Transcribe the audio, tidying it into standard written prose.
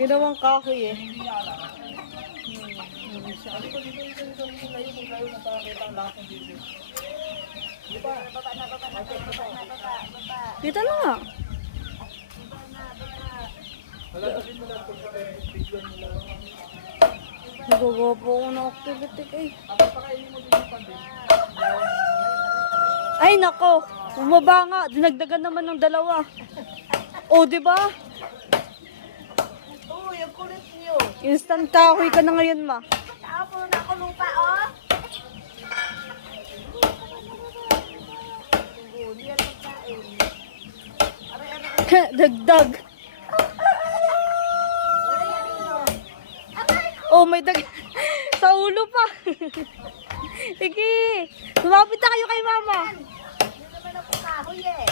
Ginawang kahoy eh. Dito na nga. Nagagawa po ako ng activity kay. Ay nako, bumaba nga. Dinagdagan naman ng dalawa. O, di ba? Oo, yung kulit niyo. Instant kahoy ka na ngayon, ma. Tapos na ako lupa, oh. Oo, di yan pagkain. Dagdag. Oh, may dag sa ulo pa. Sige. Lumapit na kayo kay mama. Hindi naman ako kahoy, eh.